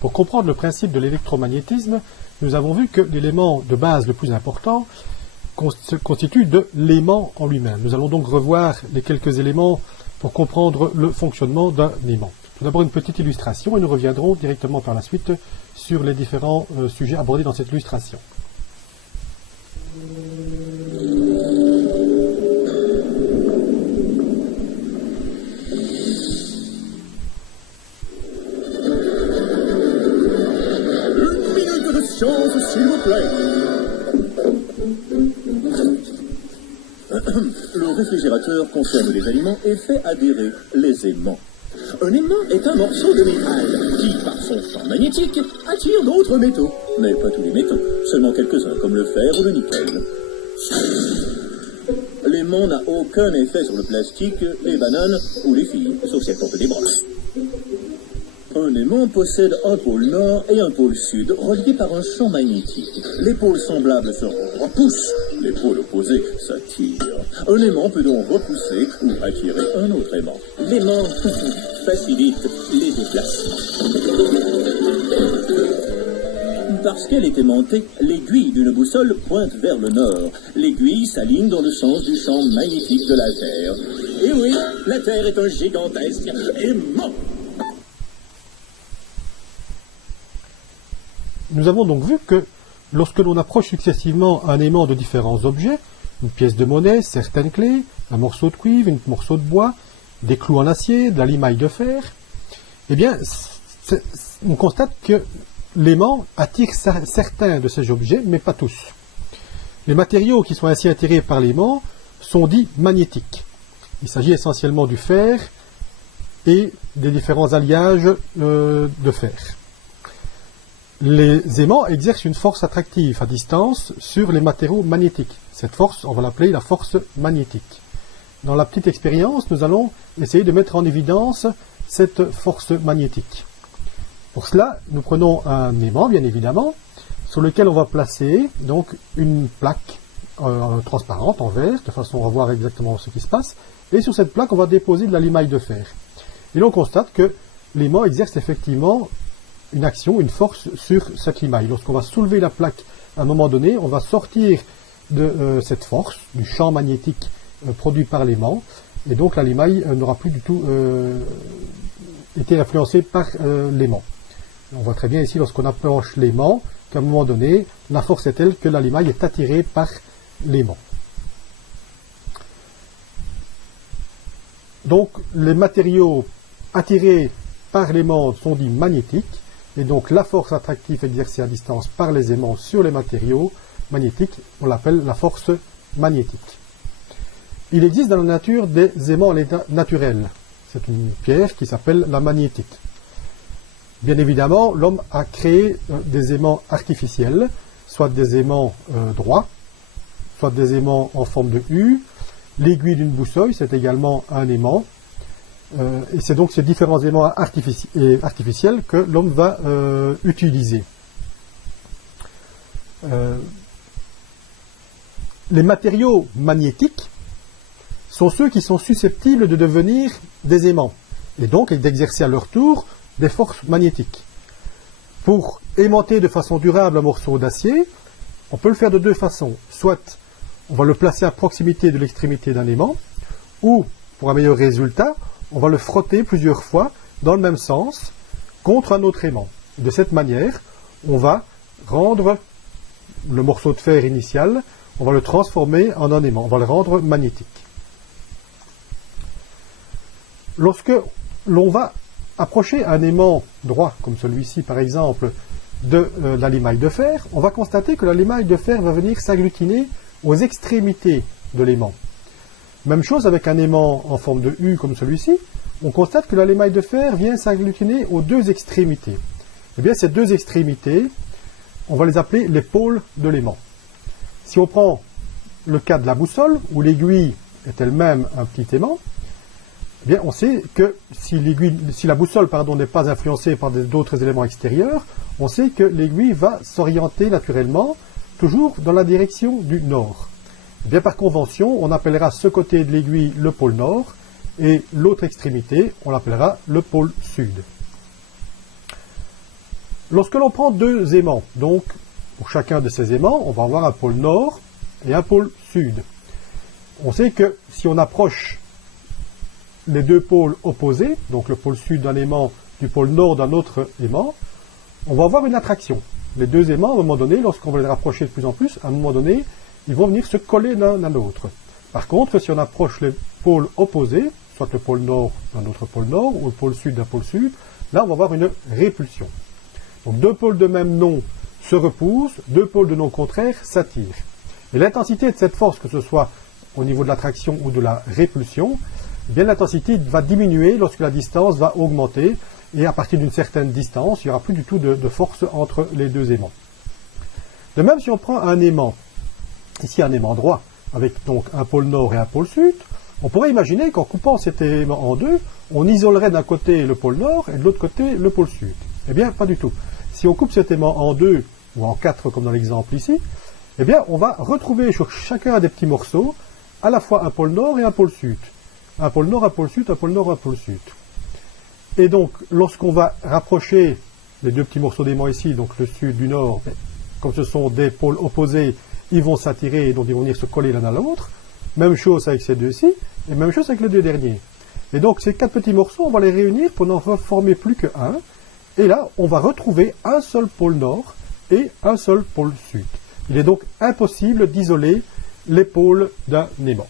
Pour comprendre le principe de l'électromagnétisme, nous avons vu que l'élément de base le plus important se constitue de l'aimant en lui-même. Nous allons donc revoir les quelques éléments pour comprendre le fonctionnement d'un aimant. Tout d'abord une petite illustration et nous reviendrons directement par la suite sur les différents sujets abordés dans cette illustration. Science, s'il vous plaît. Le réfrigérateur conserve les aliments et fait adhérer les aimants. Un aimant est un morceau de métal qui, par son champ magnétique, attire d'autres métaux. Mais pas tous les métaux, seulement quelques-uns, comme le fer ou le nickel. L'aimant n'a aucun effet sur le plastique, les bananes ou les filles, sauf si elles portent des broches. Un aimant possède un pôle nord et un pôle sud, reliés par un champ magnétique. Les pôles semblables se repoussent, les pôles opposés s'attirent. Un aimant peut donc repousser ou attirer un autre aimant. L'aimant facilite les déplacements. Parce qu'elle est aimantée, l'aiguille d'une boussole pointe vers le nord. L'aiguille s'aligne dans le sens du champ magnétique de la Terre. Et oui, la Terre est un gigantesque aimant. Nous avons donc vu que lorsque l'on approche successivement un aimant de différents objets, une pièce de monnaie, certaines clés, un morceau de cuivre, un morceau de bois, des clous en acier, de la limaille de fer, eh bien, on constate que l'aimant attire certains de ces objets, mais pas tous. Les matériaux qui sont ainsi attirés par l'aimant sont dits magnétiques. Il s'agit essentiellement du fer et des différents alliages de fer. Les aimants exercent une force attractive à distance sur les matériaux magnétiques. Cette force, on va l'appeler la force magnétique. Dans la petite expérience, nous allons essayer de mettre en évidence cette force magnétique. Pour cela, nous prenons un aimant, bien évidemment, sur lequel on va placer donc une plaque transparente en verre, de façon à voir exactement ce qui se passe. Et sur cette plaque, on va déposer de la limaille de fer. Et l'on constate que l'aimant exerce effectivement une action, une force sur cette limaille. Lorsqu'on va soulever la plaque à un moment donné, on va sortir de cette force, du champ magnétique produit par l'aimant, et donc la limaille n'aura plus du tout été influencée par l'aimant. On voit très bien ici, lorsqu'on approche l'aimant, qu'à un moment donné, la force est telle que la limaille est attirée par l'aimant. Donc les matériaux attirés par l'aimant sont dits magnétiques, et donc la force attractive exercée à distance par les aimants sur les matériaux magnétiques, on l'appelle la force magnétique. Il existe dans la nature des aimants à l'état naturel. C'est une pierre qui s'appelle la magnétite. Bien évidemment, l'homme a créé des aimants artificiels, soit des aimants droits, soit des aimants en forme de U. L'aiguille d'une boussole, c'est également un aimant. Et c'est donc ces différents aimants artificiels que l'homme va utiliser. Les matériaux magnétiques sont ceux qui sont susceptibles de devenir des aimants, et donc d'exercer à leur tour des forces magnétiques. Pour aimanter de façon durable un morceau d'acier, on peut le faire de deux façons. Soit on va le placer à proximité de l'extrémité d'un aimant, ou, pour un meilleur résultat, on va le frotter plusieurs fois dans le même sens contre un autre aimant. De cette manière, on va rendre le morceau de fer initial, on va le transformer en un aimant, on va le rendre magnétique. Lorsque l'on va approcher un aimant droit, comme celui-ci par exemple, de la limaille de fer, on va constater que la limaille de fer va venir s'agglutiner aux extrémités de l'aimant. Même chose avec un aimant en forme de U comme celui-ci, on constate que la limaille de fer vient s'agglutiner aux deux extrémités. Eh bien, ces deux extrémités, on va les appeler les pôles de l'aimant. Si on prend le cas de la boussole, où l'aiguille est elle-même un petit aimant, eh bien, on sait que si la boussole n'est pas influencée par d'autres éléments extérieurs, on sait que l'aiguille va s'orienter naturellement, toujours dans la direction du nord. Eh bien, par convention, on appellera ce côté de l'aiguille le pôle nord, et l'autre extrémité, on l'appellera le pôle sud. Lorsque l'on prend deux aimants, donc pour chacun de ces aimants, on va avoir un pôle nord et un pôle sud. On sait que si on approche les deux pôles opposés, donc le pôle sud d'un aimant du pôle nord d'un autre aimant, on va avoir une attraction. Les deux aimants, à un moment donné, lorsqu'on va les rapprocher de plus en plus, à un moment donné, ils vont venir se coller l'un à l'autre. Par contre, si on approche les pôles opposés, soit le pôle nord d'un autre pôle nord, ou le pôle sud d'un pôle sud, là on va avoir une répulsion. Donc deux pôles de même nom se repoussent, deux pôles de nom contraire s'attirent. Et l'intensité de cette force, que ce soit au niveau de l'attraction ou de la répulsion, eh bien l'intensité va diminuer lorsque la distance va augmenter, et à partir d'une certaine distance, il n'y aura plus du tout de force entre les deux aimants. De même, si on prend un aimant, ici un aimant droit, avec donc un pôle nord et un pôle sud, on pourrait imaginer qu'en coupant cet aimant en deux, on isolerait d'un côté le pôle nord et de l'autre côté le pôle sud. Eh bien, pas du tout. Si on coupe cet aimant en deux, ou en quatre comme dans l'exemple ici, eh bien, on va retrouver sur chacun des petits morceaux à la fois un pôle nord et un pôle sud. Un pôle nord, un pôle sud, un pôle nord, un pôle sud. Et donc, lorsqu'on va rapprocher les deux petits morceaux d'aimant ici, donc le sud du nord, comme ce sont des pôles opposés, ils vont s'attirer et donc ils vont venir se coller l'un à l'autre. Même chose avec ces deux-ci, et même chose avec les deux derniers. Et donc, ces quatre petits morceaux, on va les réunir pour n'en former plus qu'un. Et là, on va retrouver un seul pôle nord et un seul pôle sud. Il est donc impossible d'isoler les pôles d'un aimant.